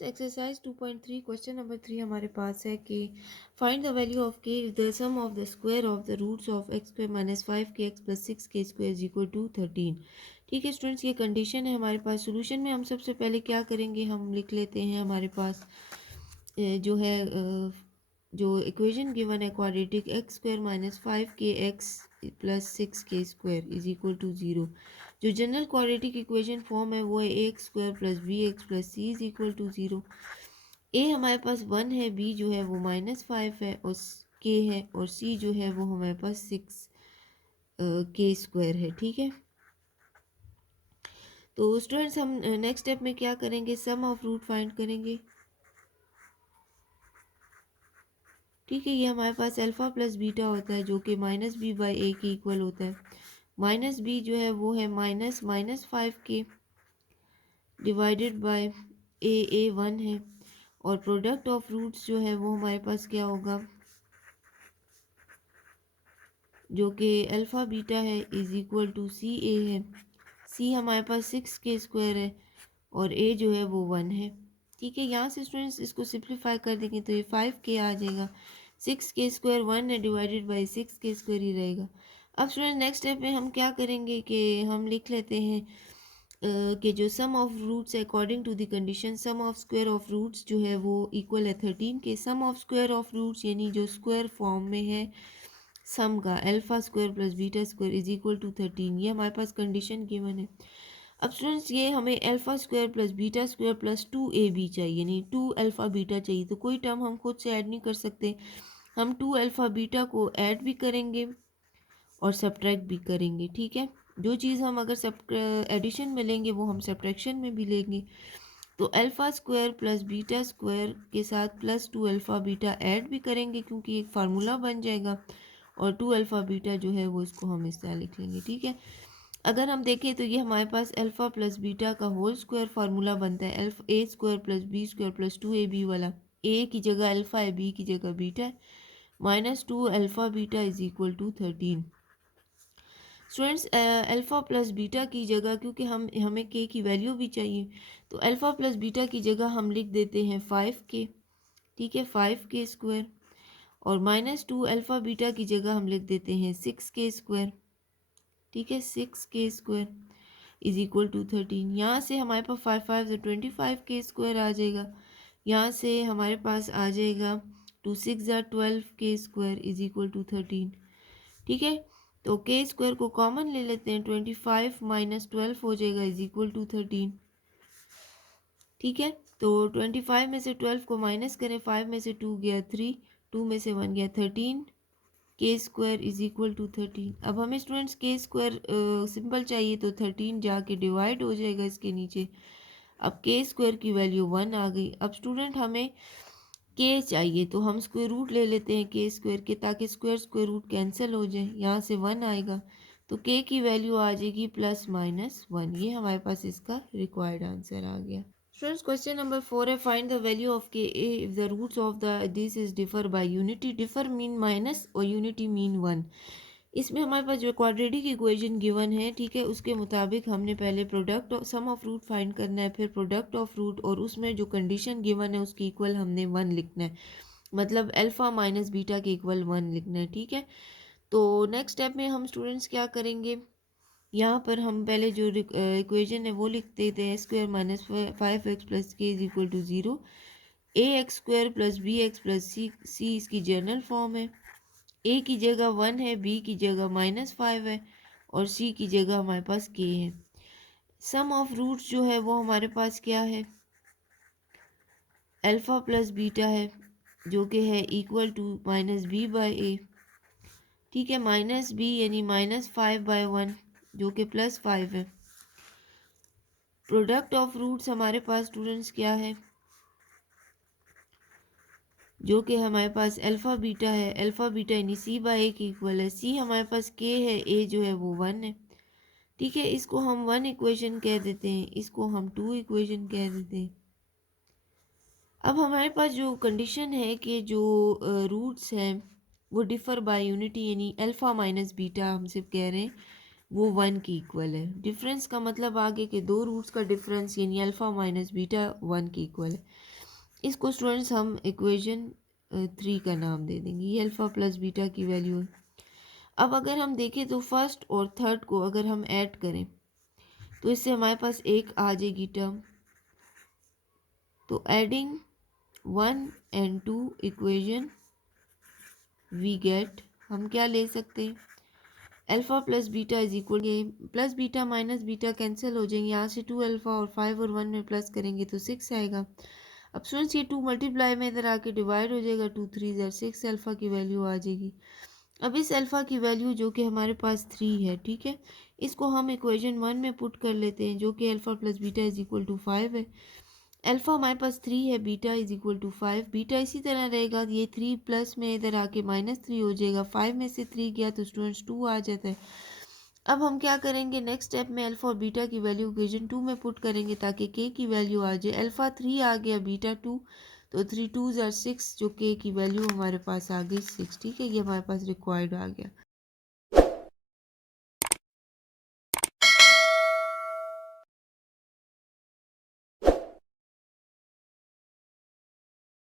Exercise 2.3 question number 3 हमारे पास है कि find the value of k if the sum of the square of the roots of x square minus 5 k x plus 6 के square is equal to 13। ठीक है students, ये condition है हमारे पास। सोल्यूशन में हम सबसे पहले क्या करेंगे, हम लिख लेते हैं हमारे पास जो है जो इक्वेशन गिवन है quadratic x square minus 5 k x plus 6 के स्क्वायर इज इक्वल टू 0। जो जनरल क्वाड्रेटिक इक्वेशन फॉर्म है वो है A X square plus B X plus C is equal to 0। A हमारे पास 1 है, बी जो है वो -5 है और के है, और सी जो है वो हमारे पास 6 के स्क्वायर है। ठीक है, तो स्टूडेंट्स हम नेक्स्ट स्टेप में क्या करेंगे, सम ऑफ रूट फाइंड करेंगे। ठीक है, ये हमारे पास अल्फ़ा प्लस बीटा होता है जो कि -b/a के इक्वल होता है। माइनस बी जो है वो है -5 के डिवाइडेड बाय ए 1 है, और प्रोडक्ट ऑफ रूट्स जो है वो हमारे पास क्या होगा, जो कि अल्फ़ा बीटा है इज इक्वल टू सी ए है। सी हमारे पास 6 के स्क्वायर है और ए जो है वो 1 है। ठीक है, यहाँ से स्टूडेंट्स इसको सिंप्लीफाई कर देंगे तो ये 5 के आ जाएगा। 6 के स्क्वायर 1 है डिवाइडेड बाई 6 के स्क्वायर ही रहेगा। अब स्टूडेंट नेक्स्ट स्टेप में हम क्या करेंगे कि हम लिख लेते हैं कि जो sum of roots according to the condition sum of square of roots जो है वो इक्वल है 13 के। Sum of square of roots यानी जो स्क्वायर फॉर्म में है सम का, alpha square plus beta square is equal to 13, ये हमारे पास कंडीशन गिवन है। अब स्टूडेंट्स ये हमें alpha square plus beta square plus 2ab चाहिए, यानी 2 अल्फा बीटा चाहिए। तो कोई टर्म हम खुद से ऐड नहीं कर सकते, हम 2 अल्फा बीटा को ऐड भी करेंगे और सब्ट्रैक्ट भी करेंगे। ठीक है, जो चीज़ हम अगर सब एडिशन में लेंगे वो हम सब्ट्रैक्शन में भी लेंगे। तो alpha square plus beta square के साथ प्लस 2 अल्फ़ा बीटा ऐड भी करेंगे क्योंकि एक फार्मूला बन जाएगा, और 2 अल्फ़ा बीटा जो है वो इसको हम इस तरह लिख लेंगे। ठीक है, अगर हम देखें तो ये हमारे पास अल्फ़ा प्लस बीटा का होल स्क्वायर फार्मूला बनता है, alpha a square plus b square plus 2ab वाला। ए की जगह अल्फ़ा है, बी की जगह बीटा है, -2 alpha beta is equal to 13। Students alpha plus beta की जगह, क्योंकि हमें के की वैल्यू भी चाहिए, तो अल्फ़ा प्लस बीटा की जगह हम लिख देते हैं 5 के। ठीक है, 5 के स्क्वायर, और -2 अल्फ़ा बीटा की जगह हम लिख देते हैं 6 के स्क्वायर। ठीक है, 6 के स्क्वायर इज इक्वल टू 13। यहाँ से हमारे पास 5 से 25 के स्क्वायर आ जाएगा, यहाँ से हमारे पास आ जाएगा 2 6 12 के स्क्वायर इज इक्वल टू 13। ठीक है, तो के स्क्वायर को कॉमन ले लेते हैं, 25 माइनस 12 हो जाएगा इज इक्वल टू 13। ठीक है, तो 25 में से 12 को माइनस करें, 5 में से 2 गया 3, 2 में से 1 गया 13, के स्क्वायर इज इक्वल टू 13। अब हमें स्टूडेंट्स के स्क्वायर सिंपल चाहिए तो 13 जाके डिवाइड हो जाएगा इसके नीचे। अब के स्क्वायर की वैल्यू 1 आ गई। अब स्टूडेंट हमें के चाहिए तो हम स्क्वायर रूट ले लेते हैं के स्क्वायर के, ताकि स्क्वायर स्क्वायर रूट कैंसिल हो जाए, यहाँ से 1 आएगा तो के की वैल्यू आ जाएगी +-1। ये हमारे पास इसका रिक्वायर्ड आंसर आ गया। स्टूडेंट्स क्वेश्चन नंबर 4 है, find the value of K A if the roots of the this is differ by unity. Differ mean minus और यूनिटी मीन 1। इसमें हमारे पास जो क्वाड्रेटिक इक्वेशन गिवन है, ठीक है, उसके मुताबिक हमने पहले product sum of root find करना है, फिर प्रोडक्ट ऑफ रूट, और उसमें जो कंडीशन गिवन है उसकी इक्वल हमने 1 लिखना है, मतलब अल्फ़ा माइनस बीटा के इक्वल 1 लिखना है। ठीक है, तो नेक्स्ट स्टेप में हम स्टूडेंट्स क्या करेंगे, यहाँ पर हम पहले जो इक्वेशन है वो लिख देते हैं, square minus 5x plus K is equal to 0। A X square plus B X plus C इसकी जनरल फॉर्म है। ए की जगह 1 है, बी की जगह -5 है, और सी की जगह हमारे पास के है। सम ऑफ रूट्स जो है वो हमारे पास क्या है, अल्फ़ा प्लस बीटा है, जो कि है इक्वल टू -b/a। ठीक है, -b यानी -5/1 जो कि +5 है। प्रोडक्ट ऑफ रूट्स हमारे पास स्टूडेंट्स क्या है, जो कि हमारे पास अल्फ़ा बीटा है, अल्फ़ा बीटा यानी c/a के इक्वल है। सी हमारे पास के है, ए जो है वो 1 है। ठीक है, इसको हम 1 इक्वेशन कह देते हैं, इसको हम 2 इक्वेशन कह देते हैं। अब हमारे पास जो कंडीशन है कि जो रूट्स हैं वो डिफ़र बाय यूनिटी, यानी अल्फ़ा माइनस बीटा हम सिर्फ कह रहे हैं, वो 1 की इक्वल है। डिफरेंस का मतलब आगे के दो रूट्स का डिफरेंस यानी अल्फ़ा माइनस बीटा 1 की इक्वल है। इसको स्टूडेंट्स हम इक्वेशन 3 का नाम दे देंगे। ये अल्फ़ा प्लस बीटा की वैल्यू है। अब अगर हम देखें तो फर्स्ट और थर्ड को अगर हम ऐड करें तो इससे हमारे पास एक आ जाएगी टर्म। तो adding 1 and 2 equation we get, हम क्या ले सकते हैं, alpha plus beta is equal, plus beta minus beta cancel हो जाएंगे। यहाँ से 2 अल्फ़ा और 5 और 1 में प्लस करेंगे तो 6 आएगा। अब स्टूडेंट्स ये 2 मल्टीप्लाई में इधर आके डिवाइड हो जाएगा, 2 3 ज़र 6 अल्फ़ा की वैल्यू आ जाएगी। अब इस अल्फ़ा की वैल्यू जो कि हमारे पास 3 है, ठीक है, इसको हम इक्वेशन 1 में पुट कर लेते हैं जो कि alpha plus beta is equal to 5 है। अल्फ़ा हमारे पास 3 है, beta is equal to 5। Beta इसी तरह रहेगा, ये 3 प्लस में इधर आके -3 हो जाएगा। 5 में से 3 गया तो स्टूडेंट्स 2 आ जाता है। अब हम क्या करेंगे, नेक्स्ट स्टेप में अल्फ़ा और बीटा की वैल्यू इक्वेशन 2 में पुट करेंगे ताकि के की वैल्यू आ जाए। अल्फ़ा 3 आ गया, बीटा 2, तो 3 2 ज़र 6 जो के की वैल्यू हमारे पास आ गई 6। ठीक है, ये हमारे पास रिक्वायर्ड आ गया।